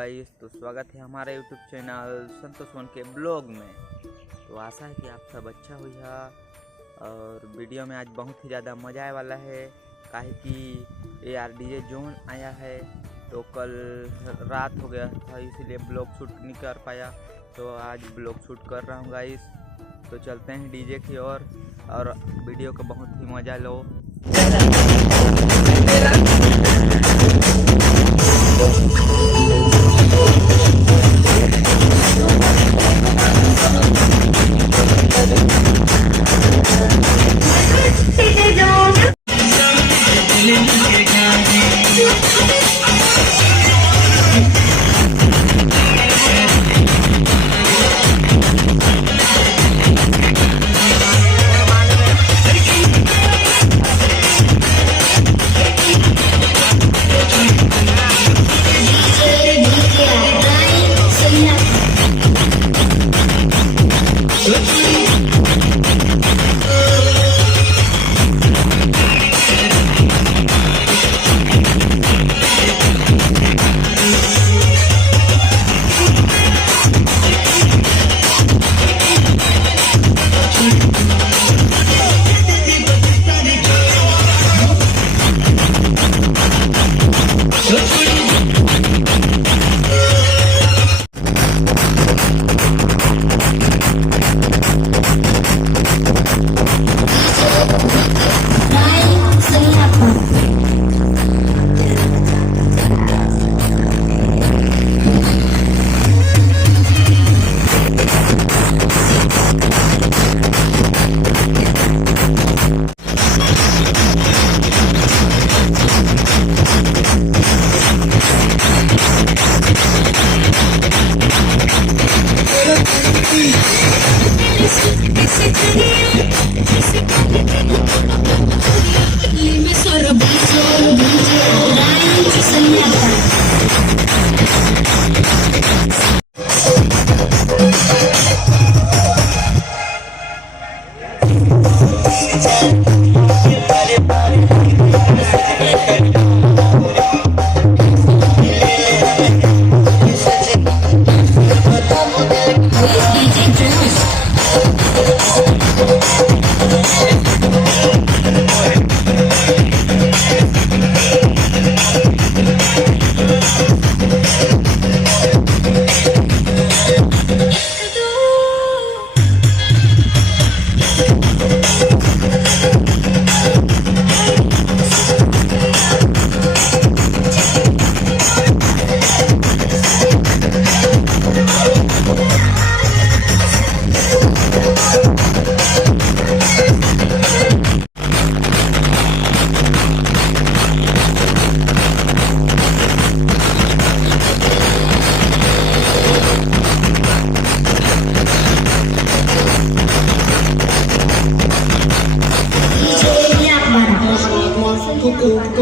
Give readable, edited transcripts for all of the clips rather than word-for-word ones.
गाइस, तो स्वागत है हमारे यूट्यूब चैनल संतोष वन के ब्लॉग में। तो आशा है कि आप सब अच्छा हुई है और वीडियो में आज बहुत ही ज़्यादा मज़ा आने वाला है, काहे कि AR DJ जोन आया है। तो कल रात हो गया था इसीलिए ब्लॉग शूट नहीं कर पाया, तो आज ब्लॉग शूट कर रहा हूँ गाइस। तो चलते हैं डीजे की ओर और वीडियो का बहुत ही मज़ा लो।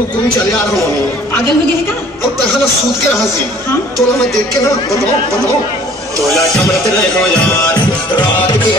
तुम चले आ रहा हूँ। पागल हो गया है का? अब तक सूत के रहा सी। हाँ? तो मैं देख के ना बताओ तोला कमरत रहे हो यार रात की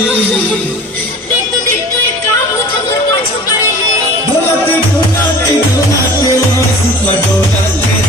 देख तो एक काम होता घर पाछो करे है ढोलते ढोलते ढोलते सुपर ढोलते